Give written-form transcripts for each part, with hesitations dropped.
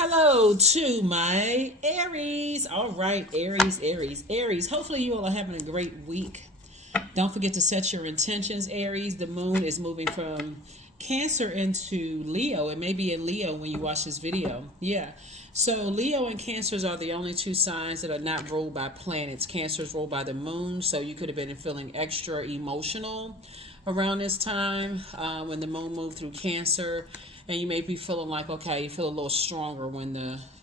Hello to my Aries. All right, Aries. Hopefully, you all are having a great week. Don't forget to set your intentions, Aries. The moon is moving from Cancer into Leo. It may be in Leo when you watch this video. Yeah. So, Leo and Cancers are the only two signs that are not ruled by planets. Cancer is ruled by the moon. So, you could have been feeling extra emotional around this time when the moon moved through Cancer, and you may be feeling like, okay, you feel a little stronger when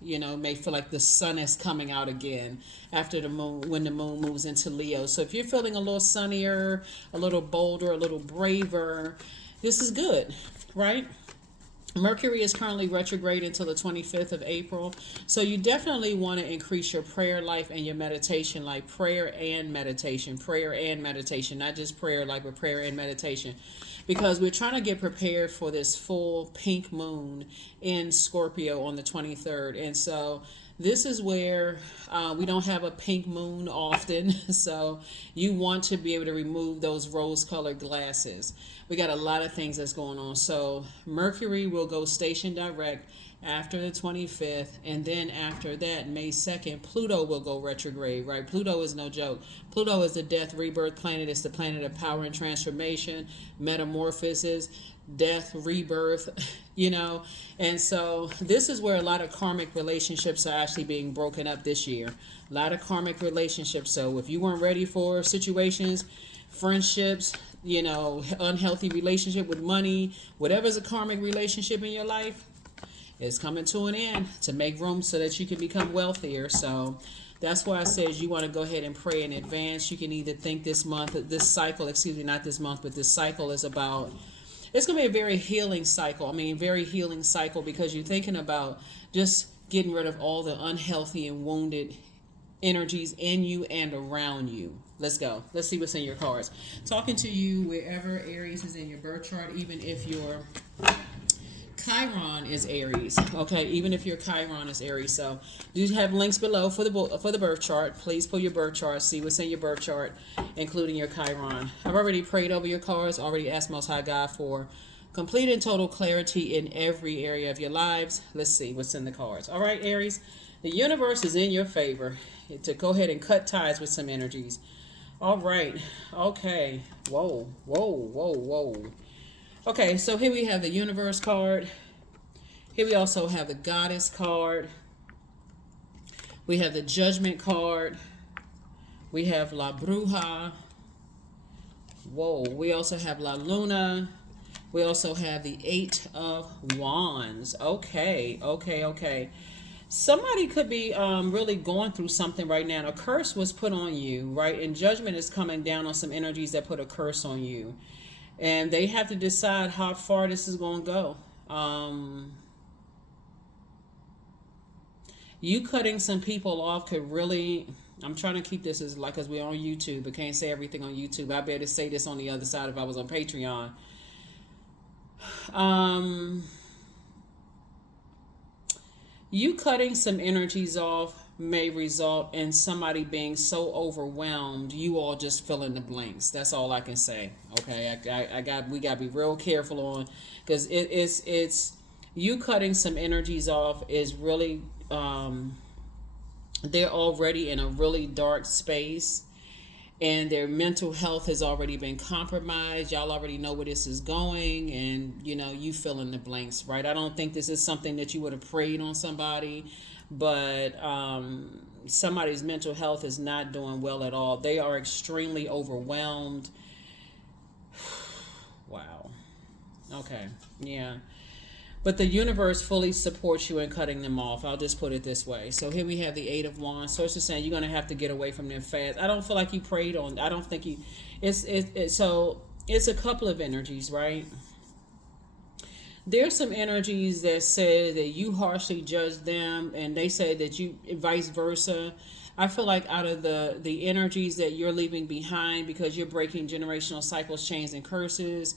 may feel like the sun is coming out again after the moon, when the moon moves into Leo. So if you're feeling a little sunnier, a little bolder, a little braver, this is good, right? Mercury is currently retrograde until the 25th of April. So you definitely want to increase your prayer life and your meditation life. Prayer and meditation. Not just prayer life, but prayer and meditation. Because we're trying to get prepared for this full pink moon in Scorpio on the 23rd. And so this is where we don't have a pink moon often. So you want to be able to remove those rose-colored glasses. We got a lot of things that's going on. So Mercury will go station direct after the 25th, and then after that, May 2nd, Pluto will go retrograde, right? Pluto is no joke. Pluto is the death rebirth planet. It's the planet of power and transformation, metamorphosis, death, rebirth, and so this is where a lot of karmic relationships are actually being broken up this year. A lot of karmic relationships. So if you weren't ready for situations, friendships, unhealthy relationship with money, whatever's a karmic relationship in your life, is coming to an end to make room so that you can become wealthier. So that's why I says you want to go ahead and pray in advance. You can either think this cycle is about, it's going to be a very healing cycle. Because you're thinking about just getting rid of all the unhealthy and wounded energies in you and around you. Let's go. Let's see what's in your cards. Talking to you wherever Aries is in your birth chart, even if your Chiron is Aries. Okay, even if your Chiron is Aries. So do have links below for the birth chart. Please pull your birth chart, see what's in your birth chart, including your Chiron. I've already prayed over your cards, already asked Most High God for complete and total clarity in every area of your lives. Let's see what's in the cards. All right, Aries, the universe is in your favor to go ahead and cut ties with some energies. All right. Okay. Whoa. Okay, so here we have the universe card. Here we also have the goddess card. We have the judgment card. We have La Bruja. Whoa. We also have La Luna. We also have the Eight of Wands. Okay. Somebody could be really going through something right now. A curse was put on you, right? And judgment is coming down on some energies that put a curse on you. And they have to decide how far this is going to go. You cutting some people off could really, I'm trying to keep this as like, as we're on YouTube, but can't say everything on YouTube. I better say this on the other side if I was on Patreon. You cutting some energies off may result in somebody being so overwhelmed, you all just fill in the blanks. That's all I can say. Okay, we got to be real careful on, because it's you cutting some energies off is really they're already in a really dark space, and their mental health has already been compromised. Y'all already know where this is going, and you fill in the blanks, right? I don't think this is something that you would have prayed on somebody, but somebody's mental health is not doing well at all. They are extremely overwhelmed. Wow. Okay. Yeah. But the universe fully supports you in cutting them off. I'll just put it this way. So here we have the Eight of Wands. So it's just saying you're going to have to get away from them fast. I don't feel like you prayed on. I don't think you. So it's a couple of energies, right? There's some energies that say that you harshly judge them, and they say that you vice versa. I feel like out of the energies that you're leaving behind because you're breaking generational cycles, chains, and curses,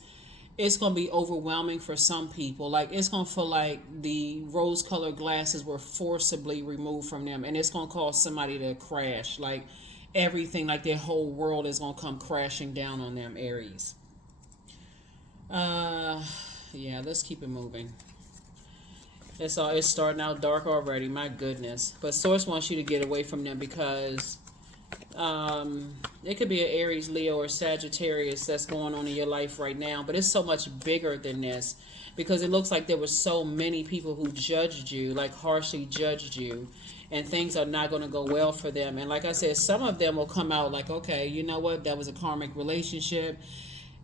it's going to be overwhelming for some people. Like, it's going to feel like the rose-colored glasses were forcibly removed from them, and it's going to cause somebody to crash. Like, everything, like their whole world is going to come crashing down on them, Aries. Yeah, let's keep it moving. It's starting out dark already. My goodness. But Source wants you to get away from them because it could be an Aries, Leo, or Sagittarius that's going on in your life right now. But it's so much bigger than this because it looks like there were so many people who judged you, like harshly judged you, and things are not going to go well for them. And like I said, some of them will come out like, okay, you know what, that was a karmic relationship.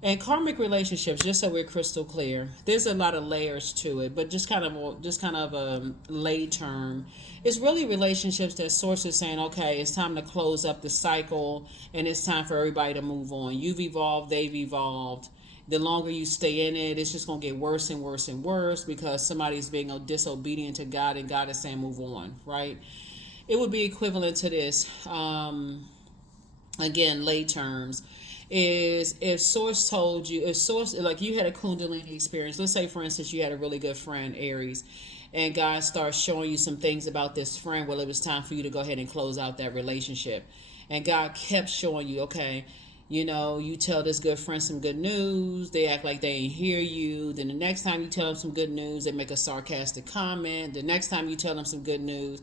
And karmic relationships, just so we're crystal clear, there's a lot of layers to it, but just kind of a lay term. It's really relationships that Source is saying, okay, it's time to close up the cycle, and it's time for everybody to move on. You've evolved, they've evolved. The longer you stay in it, it's just going to get worse and worse and worse because somebody's being disobedient to God, and God is saying move on, right? It would be equivalent to this, again, lay terms. Is if Source told you, if Source, like you had a Kundalini experience, let's say for instance you had a really good friend, Aries, and God starts showing you some things about this friend, well, it was time for you to go ahead and close out that relationship. And God kept showing you, okay, you know, you tell this good friend some good news, they act like they ain't hear you. Then the next time you tell them some good news, they make a sarcastic comment. The next time you tell them some good news,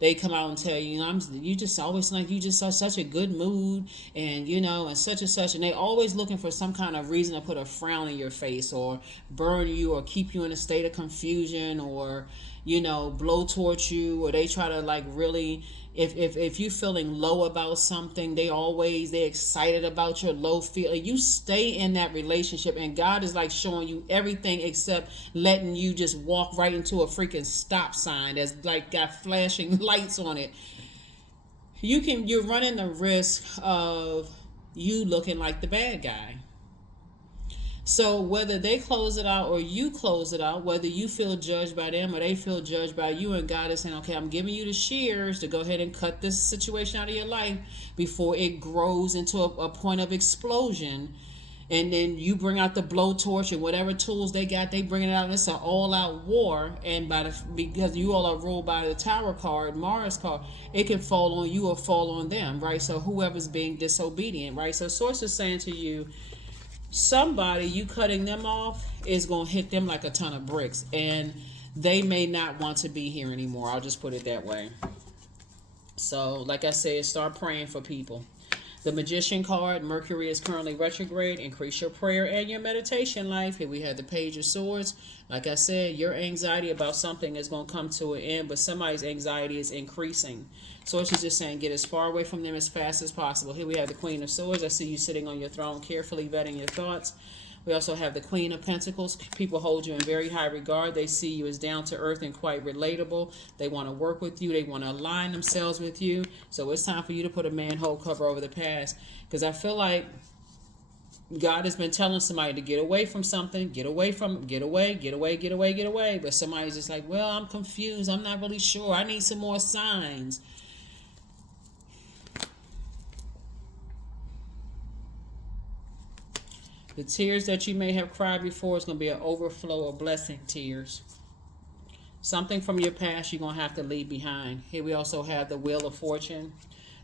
they come out and tell you, you just always like, you just are such a good mood, and and such and such, and they always looking for some kind of reason to put a frown in your face or burn you or keep you in a state of confusion or blow towards you, or they try to like really, if you feeling low about something, they're excited about your low feeling. You stay in that relationship, and God is like showing you everything except letting you just walk right into a freaking stop sign that's like got flashing lights on it. You're running the risk of you looking like the bad guy. So whether they close it out or you close it out, whether you feel judged by them or they feel judged by you, and God is saying, okay, I'm giving you the shears to go ahead and cut this situation out of your life before it grows into a point of explosion. And then you bring out the blowtorch and whatever tools they got, they bring it out, and it's an all-out war. And because you all are ruled by the Tower card, Mars card, it can fall on you or fall on them, right? So whoever's being disobedient, right? So Source is saying to you, somebody, you cutting them off is going to hit them like a ton of bricks, and they may not want to be here anymore. I'll just put it that way. So like I said, start praying for people. The Magician card, Mercury is currently retrograde. Increase your prayer and your meditation life. Here we have the Page of Swords. Like I said, your anxiety about something is going to come to an end, but somebody's anxiety is increasing. So she's just saying, get as far away from them as fast as possible. Here we have the Queen of Swords. I see you sitting on your throne, carefully vetting your thoughts. We also have the Queen of Pentacles. People hold you in very high regard. They see you as down to earth and quite relatable. They want to work with you. They want to align themselves with you. So it's time for you to put a manhole cover over the past. Because I feel like God has been telling somebody to get away from something. Get away. But somebody's just like, well, I'm confused. I'm not really sure. I need some more signs. The tears that you may have cried before is going to be an overflow of blessing tears. Something from your past you're going to have to leave behind. Here we also have the Wheel of Fortune.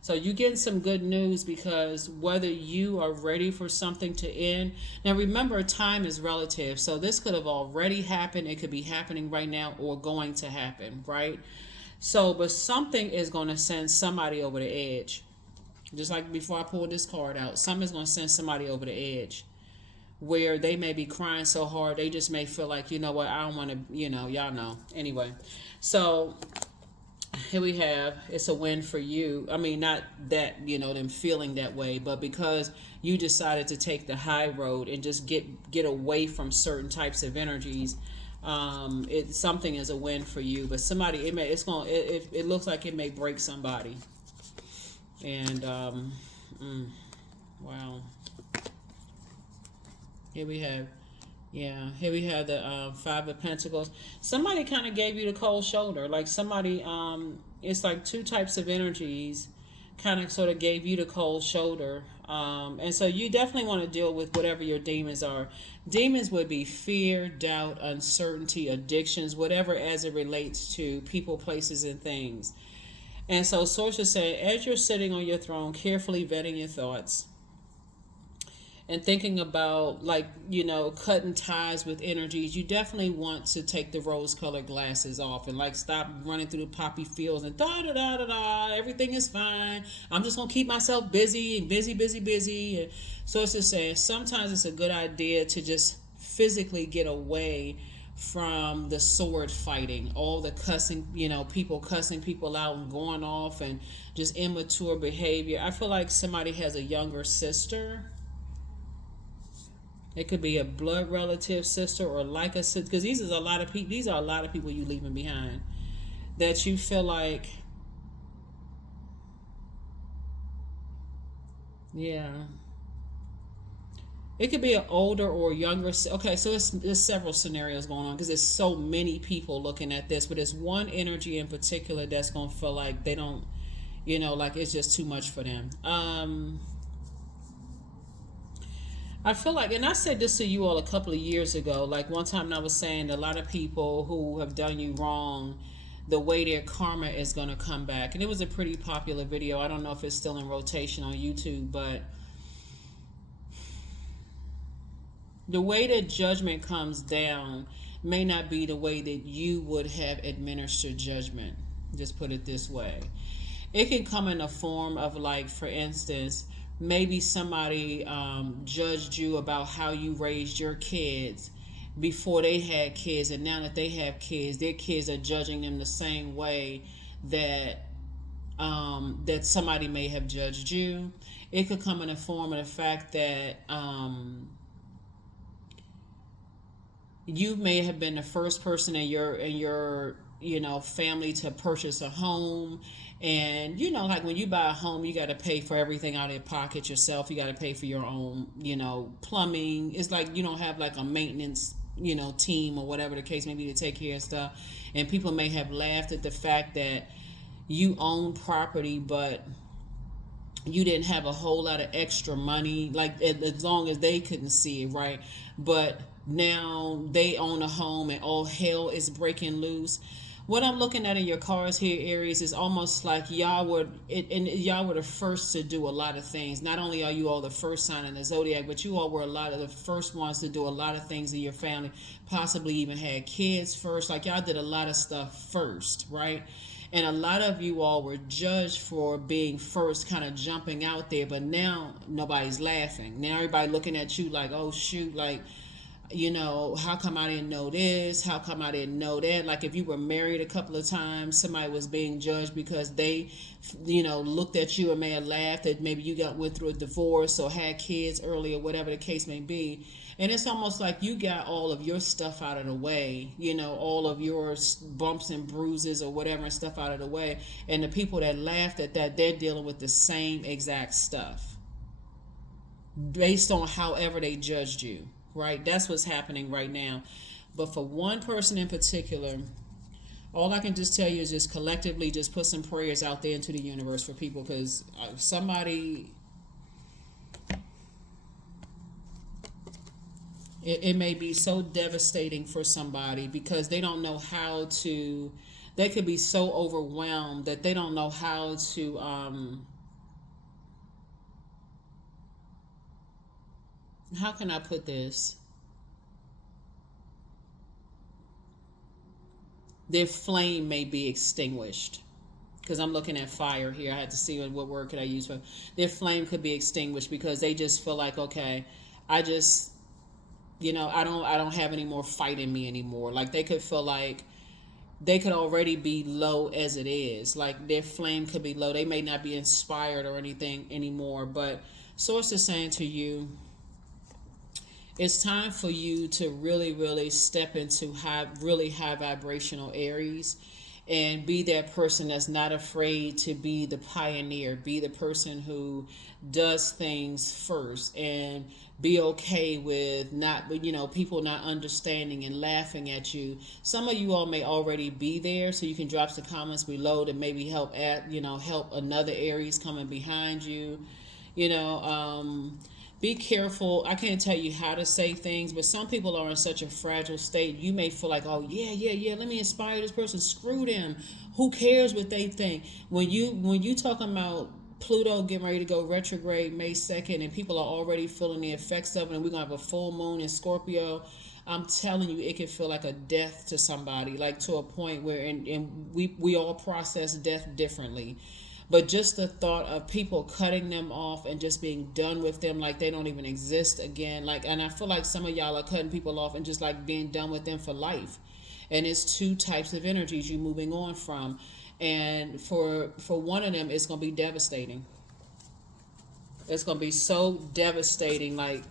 So you're getting some good news, because whether you are ready for something to end. Now remember, time is relative. So this could have already happened. It could be happening right now or going to happen, right? So, but something is going to send somebody over the edge. Just like before I pulled this card out, something's going to send somebody over the edge, where they may be crying so hard, they just may feel like, you know what, I don't want to, y'all know. Anyway, so here we have, it's a win for you. I mean, not that, them feeling that way, but because you decided to take the high road and just get away from certain types of energies, something is a win for you. But somebody, it looks like it may break somebody. And, wow. Here we have the Five of Pentacles. Somebody kind of gave you the cold shoulder. Like somebody, it's like two types of energies kind of sort of gave you the cold shoulder. And so you definitely want to deal with whatever your demons are. Demons would be fear, doubt, uncertainty, addictions, whatever as it relates to people, places, and things. And so Source is saying, as you're sitting on your throne, carefully vetting your thoughts, and thinking about, like, cutting ties with energies, you definitely want to take the rose colored glasses off and, like, stop running through the poppy fields and da da da da da, everything is fine, I'm just gonna keep myself busy and busy busy busy. And so it's just saying sometimes it's a good idea to just physically get away from the sword fighting, all the cussing, people cussing people out and going off, and just immature behavior. I feel like somebody has a younger sister. It could be a blood relative sister, or like a sister, because these are a lot of people. These are a lot of people you leaving behind that you feel like, yeah. It could be an older or younger. Okay, so there's several scenarios going on because there's so many people looking at this, but there's one energy in particular that's going to feel like they don't, like it's just too much for them. I feel like, and I said this to you all a couple of years ago, like one time I was saying a lot of people who have done you wrong, the way their karma is going to come back. And it was a pretty popular video. I don't know if it's still in rotation on YouTube, but the way that judgment comes down may not be the way that you would have administered judgment. Just put it this way. It can come in a form of, like, for instance, maybe somebody judged you about how you raised your kids before they had kids, and now that they have kids, their kids are judging them the same way that that somebody may have judged you. It could come in a form of the fact that you may have been the first person in your family to purchase a home, and like when you buy a home, you got to pay for everything out of your pocket yourself. You got to pay for your own plumbing. It's like you don't have like a maintenance team or whatever the case may be to take care of stuff. And people may have laughed at the fact that you own property, but you didn't have a whole lot of extra money, like as long as they couldn't see it, right? But now they own a home and all hell is breaking loose. What I'm looking at in your cards here, Aries, is almost like y'all were the first to do a lot of things. Not only are you all the first sign in the zodiac, but you all were a lot of the first ones to do a lot of things in your family, possibly even had kids first. Like y'all did a lot of stuff first, right? And a lot of you all were judged for being first, kind of jumping out there. But now nobody's laughing. Now everybody looking at you like, oh shoot, like, how come I didn't know this? How come I didn't know that? Like if you were married a couple of times, somebody was being judged because they, looked at you and may have laughed that maybe you went through a divorce or had kids early or whatever the case may be. And it's almost like you got all of your stuff out of the way, all of your bumps and bruises or whatever and stuff out of the way. And the people that laughed at that, they're dealing with the same exact stuff based on however they judged you. Right? That's what's happening right now. But for one person in particular, all I can just tell you is just collectively just put some prayers out there into the universe for people, because somebody, it may be so devastating for somebody because they don't know how to, they could be so overwhelmed that they don't know how to how can I put this? Their flame may be extinguished. Because I'm looking at fire here. I had to see what word could I use for. Their flame could be extinguished because they just feel like, okay, I just, I don't have any more fight in me anymore. Like they could feel like they could already be low as it is. Like their flame could be low. They may not be inspired or anything anymore. But Source is saying to you, it's time for you to really, really step into really high vibrational Aries and be that person that's not afraid to be the pioneer, be the person who does things first, and be okay with not, people not understanding and laughing at you. Some of you all may already be there, so you can drop some comments below to maybe help help another Aries coming behind you. Be careful. I can't tell you how to say things, but some people are in such a fragile state. You may feel like, oh, yeah, let me inspire this person. Screw them. Who cares what they think? When you talking about Pluto getting ready to go retrograde May 2nd, and people are already feeling the effects of it, and we're going to have a full moon in Scorpio. I'm telling you, it can feel like a death to somebody, like to a point where, and we all process death differently. But just the thought of people cutting them off and just being done with them, like they don't even exist again. Like, and I feel like some of y'all are cutting people off and just like being done with them for life. And it's two types of energies you moving on from. And for one of them, it's going to be devastating. It's going to be so devastating. Like,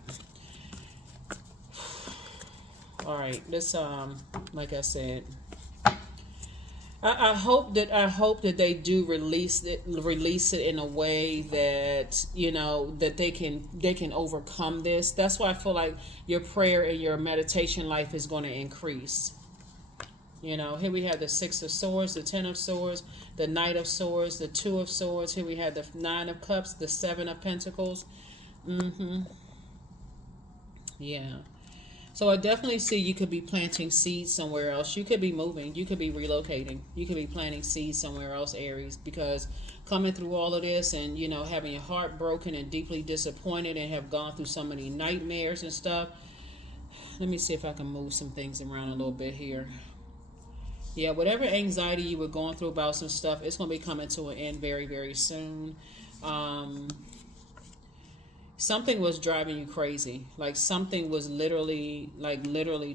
all right, this like I said, I hope that they do release it in a way that, you know, that they can overcome this. That's why I feel like your prayer and your meditation life is going to increase. You know, here we have the Six of Swords, the Ten of Swords, the Knight of Swords, the Two of Swords. Here we have the Nine of Cups, the Seven of Pentacles. Yeah. So I definitely see you could be planting seeds somewhere else. You could be moving. You could be relocating. You could be planting seeds somewhere else, Aries, because coming through all of this and, you know, having your heart broken and deeply disappointed and have gone through so many nightmares and stuff. Let me see if I can move some things around a little bit here. Yeah, whatever anxiety you were going through about some stuff, it's going to be coming to an end very, very soon. Something was driving you crazy. Like something was literally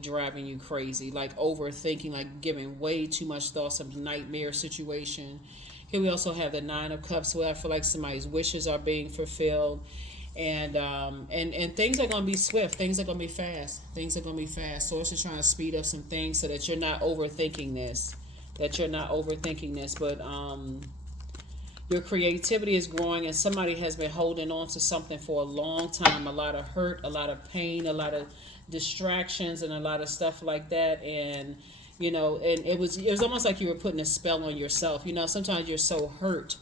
driving you crazy. Like overthinking, like giving way too much thought, some nightmare situation. Here we also have the Nine of Cups, where I feel like somebody's wishes are being fulfilled. And things are going to be swift. Things are going to be fast. Things are going to be fast. So it's just trying to speed up some things so that you're not overthinking this. But your creativity is growing, and somebody has been holding on to something for a long time. A lot of hurt, a lot of pain, a lot of distractions, and a lot of stuff like that. And, you know, and it was almost like you were putting a spell on yourself. You know, sometimes you're so hurt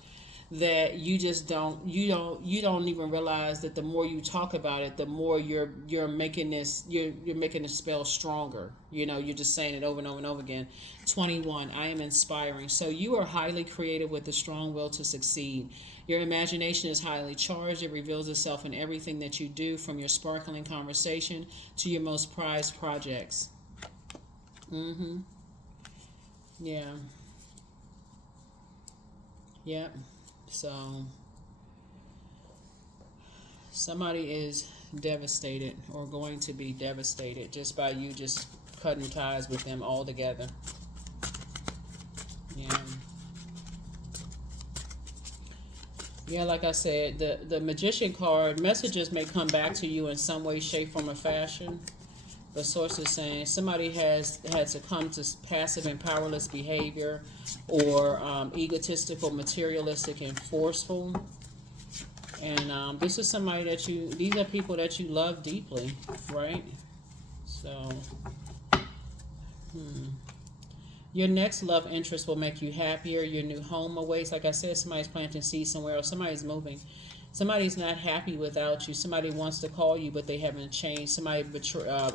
that you just don't even realize that the more you talk about it, the more you're making this you're making the spell stronger. You know, you're just saying it over and over and over again. 21, I am inspiring. So you are highly creative with a strong will to succeed. Your imagination is highly charged. It reveals itself in everything that you do, from your sparkling conversation to your most prized projects. Yeah. Yep. So somebody is devastated or going to be devastated just by you just cutting ties with them altogether. Yeah. Yeah, like I said, the Magician card, messages may come back to you in some way, shape, form, or fashion. The source is saying somebody has had to come to passive and powerless behavior, or egotistical, materialistic, and forceful. And this is somebody these are people that you love deeply, right? So, your next love interest will make you happier. Your new home awaits. Like I said, somebody's planting seeds somewhere else. Somebody's moving. Somebody's not happy without you. Somebody wants to call you, but they haven't changed. Somebody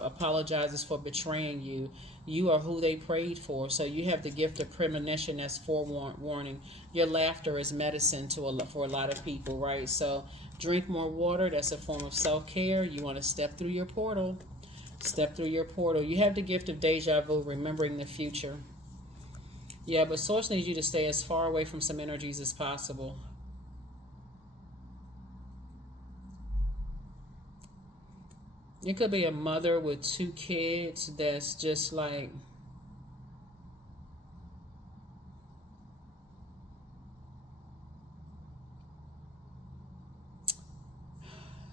apologizes for betraying you. You are who they prayed for. So you have the gift of premonition that's forewarning. Your laughter is medicine for a lot of people, right? So drink more water. That's a form of self-care. You want to step through your portal. Step through your portal. You have the gift of deja vu, remembering the future. Yeah, but Source needs you to stay as far away from some energies as possible. It could be a mother with 2 kids that's just like,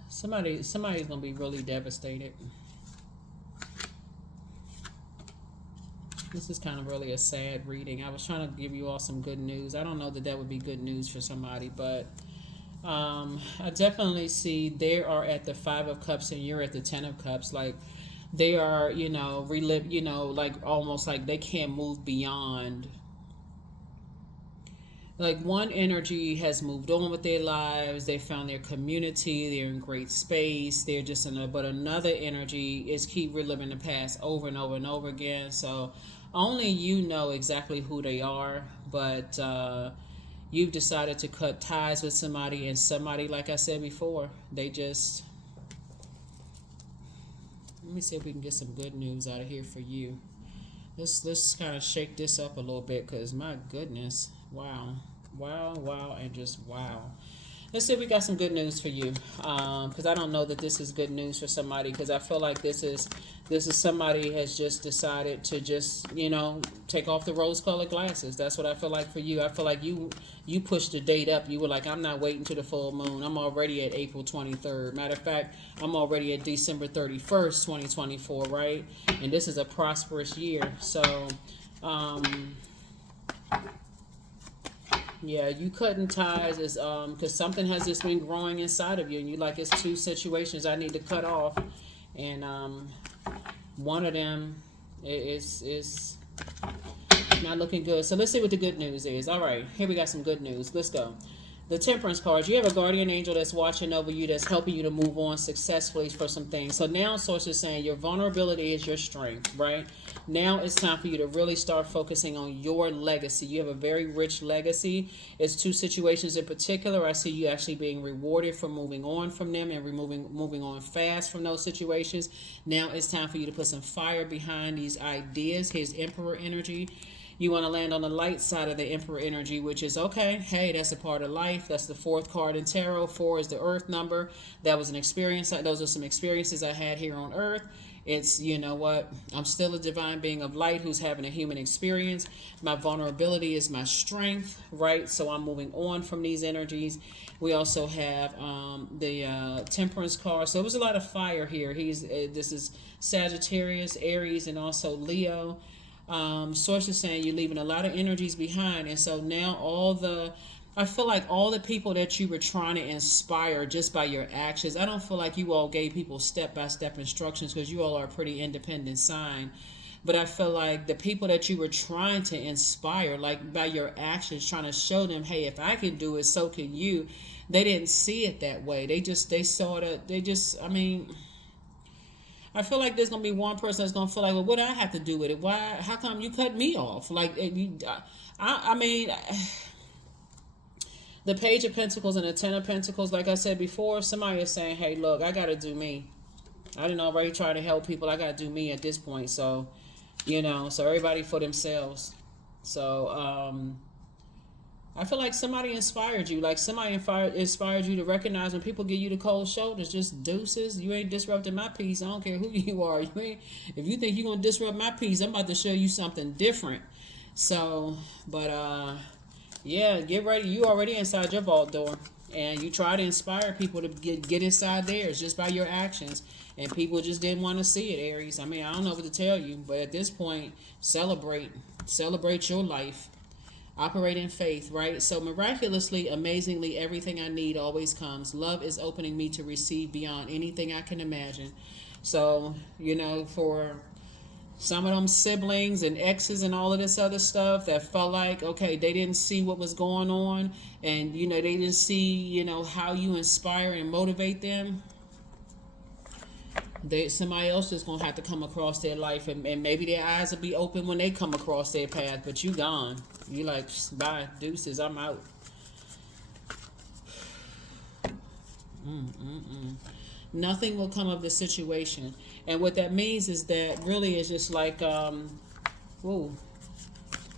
somebody's gonna be really devastated. This is kind of really a sad reading. I was trying to give you all some good news. I don't know that would be good news for somebody, but I definitely see they are at the 5 of Cups and you're at the 10 of Cups. Like they are, like almost like they can't move beyond. Like one energy has moved on with their lives. They found their community. They're in great space. They're just but another energy is keep reliving the past over and over and over again. So only you know exactly who they are, but you've decided to cut ties with somebody, and somebody, like I said before, they just, let me see if we can get some good news out of here for you. Let's kind of shake this up a little bit, because my goodness, wow, and just wow. Let's see if we got some good news for you, because I don't know that this is good news for somebody, because I feel like this is somebody has just decided to just, take off the rose-colored glasses. That's what I feel like for you. I feel like you pushed the date up. You were like, I'm not waiting to the full moon. I'm already at April 23rd. Matter of fact, I'm already at December 31st, 2024, right? And this is a prosperous year. So, yeah, you cutting ties is because something has just been growing inside of you, and you like, it's two situations I need to cut off, and one of them is not looking good. So let's see what the good news is. All right, here we got some good news. Let's go. The Temperance card. You have a guardian angel that's watching over you, that's helping you to move on successfully for some things. So now Source is saying your vulnerability is your strength, right? Now it's time for you to really start focusing on your legacy. You have a very rich legacy. It's two situations in particular. I see you actually being rewarded for moving on from them and moving on fast from those situations. Now it's time for you to put some fire behind these ideas. Here's Emperor energy. You want to land on the light side of the Emperor energy, which is, okay, hey, that's a part of life. That's the fourth card in tarot. 4 is the earth number. That was an experience. Those are some experiences I had here on earth. It's, you know what, I'm still a divine being of light who's having a human experience. My vulnerability is my strength, right? So I'm moving on from these energies. We also have the Temperance card. So it was a lot of fire here. This is Sagittarius, Aries, and also Leo. Source is saying you're leaving a lot of energies behind, and so now I feel like all the people that you were trying to inspire just by your actions, I don't feel like you all gave people step-by-step instructions, because you all are a pretty independent sign, but I feel like the people that you were trying to inspire, like by your actions, trying to show them, hey, if I can do it, so can you, they didn't see it that way. I feel like there's gonna be one person that's gonna feel like, well, what do I have to do with it? Why? How come you cut me off? Like, I mean, the Page of Pentacles and the Ten of Pentacles. Like I said before, somebody is saying, hey, look, I gotta do me. I didn't already try to help people. I gotta do me at this point. So, so everybody for themselves. So, I feel like somebody inspired you. Like somebody inspired you to recognize when people give you the cold shoulders, just deuces. You ain't disrupting my peace. I don't care who you are. If you think you're going to disrupt my peace, I'm about to show you something different. So, but yeah, get ready. You already inside your vault door. And you try to inspire people to get inside theirs just by your actions. And people just didn't want to see it, Aries. I mean, I don't know what to tell you. But at this point, celebrate your life. Operate in faith, right? So miraculously, amazingly, everything I need always comes. Love is opening me to receive beyond anything I can imagine. So, for some of them siblings and exes and all of this other stuff that felt like, okay, they didn't see what was going on, and, they didn't see, how you inspire and motivate them. Somebody else is going to have to come across their life, and maybe their eyes will be open when they come across their path, but you gone. You like, bye, deuces, I'm out. Nothing will come of the situation. And what that means is that really is just like,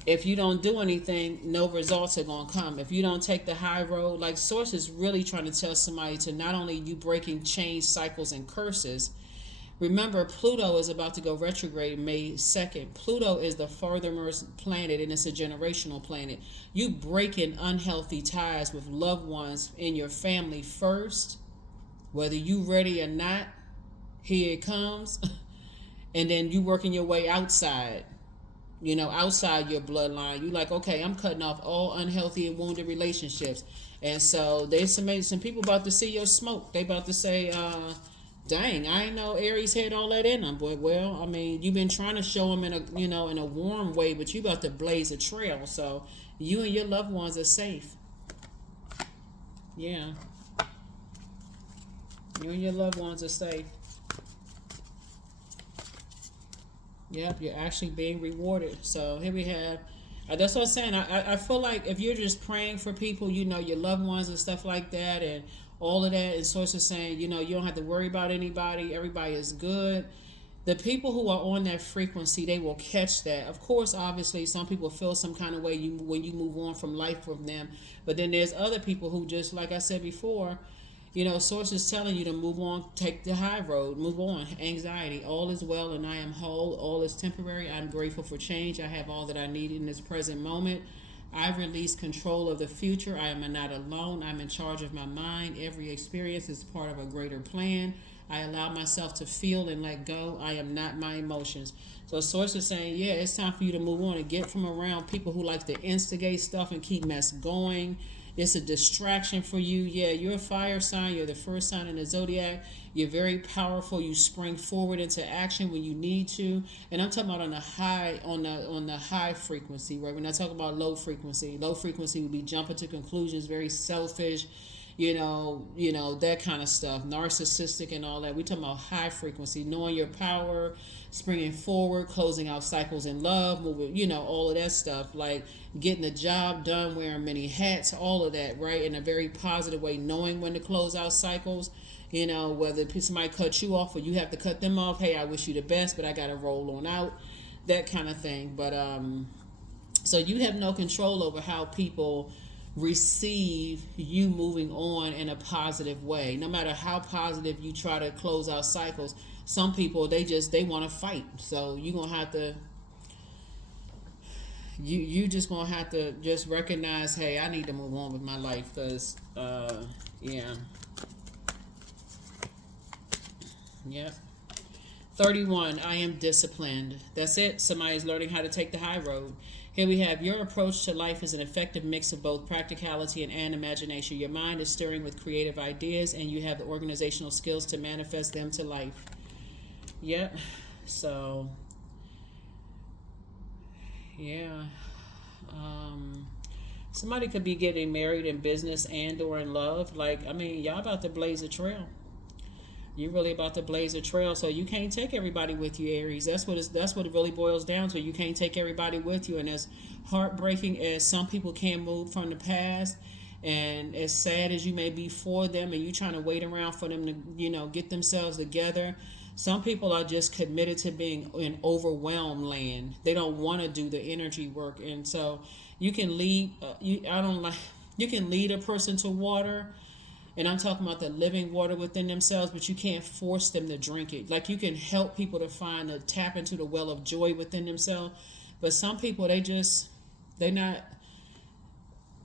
if you don't do anything, no results are going to come. If you don't take the high road, like Source is really trying to tell somebody to not only you breaking change cycles and curses. Remember, Pluto is about to go retrograde May 2nd. Pluto is the farthermost planet, and it's a generational planet. You breaking unhealthy ties with loved ones in your family first, whether you ready or not, here it comes. And then you working your way outside, outside your bloodline. You like, okay, I'm cutting off all unhealthy and wounded relationships. And so there's some people about to see your smoke. They about to say, dang, I ain't know Aries had all that in them, boy. Well, I mean, you've been trying to show them in a warm way, but you about to blaze a trail. So you and your loved ones are safe. Yeah. You and your loved ones are safe. Yep, you're actually being rewarded. So here we have That's what I'm saying. I feel like if you're just praying for people, your loved ones and stuff like that, and all of that, and source is saying, you don't have to worry about anybody. Everybody is good. The people who are on that frequency, they will catch that. Of course, obviously, some people feel some kind of way when you move on from life from them. But then there's other people who just, like I said before, source is telling you to move on, take the high road, move on. Anxiety, all is well and I am whole. All is temporary. I'm grateful for change. I have all that I need in this present moment. I release control of the future. I am not alone. I'm in charge of my mind. Every experience is part of a greater plan. I allow myself to feel and let go. I am not my emotions. So source is saying, yeah, it's time for you to move on and get from around people who like to instigate stuff and keep mess going. It's a distraction for you. Yeah, you're a fire sign. You're the first sign in the zodiac. You're very powerful. You spring forward into action when you need to. And I'm talking about on the high frequency, right? We're not talking about low frequency. Low frequency would be jumping to conclusions, very selfish, that kind of stuff, narcissistic and all that. We talking about high frequency, knowing your power, springing forward, closing out cycles in love, moving, all of that stuff, like getting the job done, wearing many hats, all of that, right? In a very positive way, knowing when to close out cycles, whether somebody cut you off or you have to cut them off. Hey, I wish you the best, but I got to roll on out, that kind of thing. But so you have no control over how people receive you moving on in a positive way. No matter how positive you try to close out cycles, some people they want to fight. So you're gonna have to you just gonna have to just recognize, hey, I need to move on with my life, because yeah. 31, I am disciplined. That's it. Somebody's learning how to take the high road. Here we have, your approach to life is an effective mix of both practicality and imagination. Your mind is stirring with creative ideas, and you have the organizational skills to manifest them to life. Yep. So, yeah. Somebody could be getting married in business and or in love. Like, y'all about to blaze a trail. You're really about to blaze a trail, so you can't take everybody with you, Aries. That's what it really boils down to. You can't take everybody with you, and as heartbreaking as some people can't move from the past, and as sad as you may be for them, and you trying to wait around for them to, get themselves together, some people are just committed to being in overwhelmed land. They don't want to do the energy work, and so you can lead. You can lead a person to water. And I'm talking about the living water within themselves, but you can't force them to drink it. Like, you can help people to tap into the well of joy within themselves. But some people, they're not,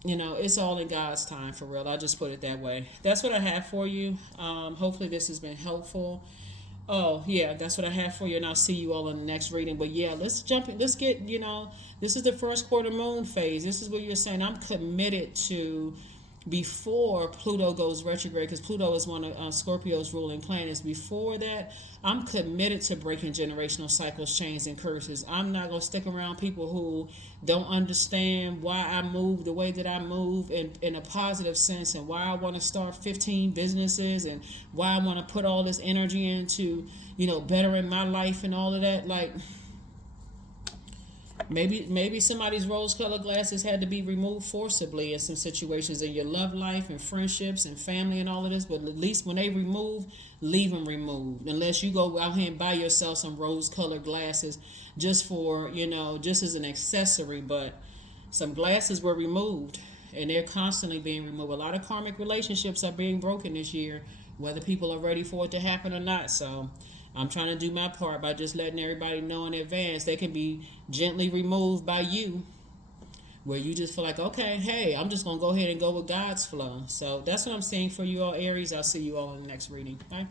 it's all in God's time, for real. I'll just put it that way. That's what I have for you. Hopefully this has been helpful. Oh, yeah, that's what I have for you, and I'll see you all in the next reading. But yeah, let's get, this is the first quarter moon phase. This is what you're saying. I'm committed to, before Pluto goes retrograde, because Pluto is one of Scorpio's ruling planets. Before that, I'm committed to breaking generational cycles, chains, and curses. I'm not going to stick around people who don't understand why I move the way that I move in a positive sense, and why I want to start 15 businesses, and why I want to put all this energy into, bettering my life and all of that. Like, Maybe somebody's rose-colored glasses had to be removed forcibly in some situations in your love life and friendships and family and all of this. But at least when they remove, leave them removed. Unless you go out here and buy yourself some rose-colored glasses just for, just as an accessory. But some glasses were removed, and they're constantly being removed. A lot of karmic relationships are being broken this year, whether people are ready for it to happen or not. So I'm trying to do my part by just letting everybody know in advance. They can be gently removed by you, where you just feel like, okay, hey, I'm just going to go ahead and go with God's flow. So that's what I'm saying for you all, Aries. I'll see you all in the next reading. Bye.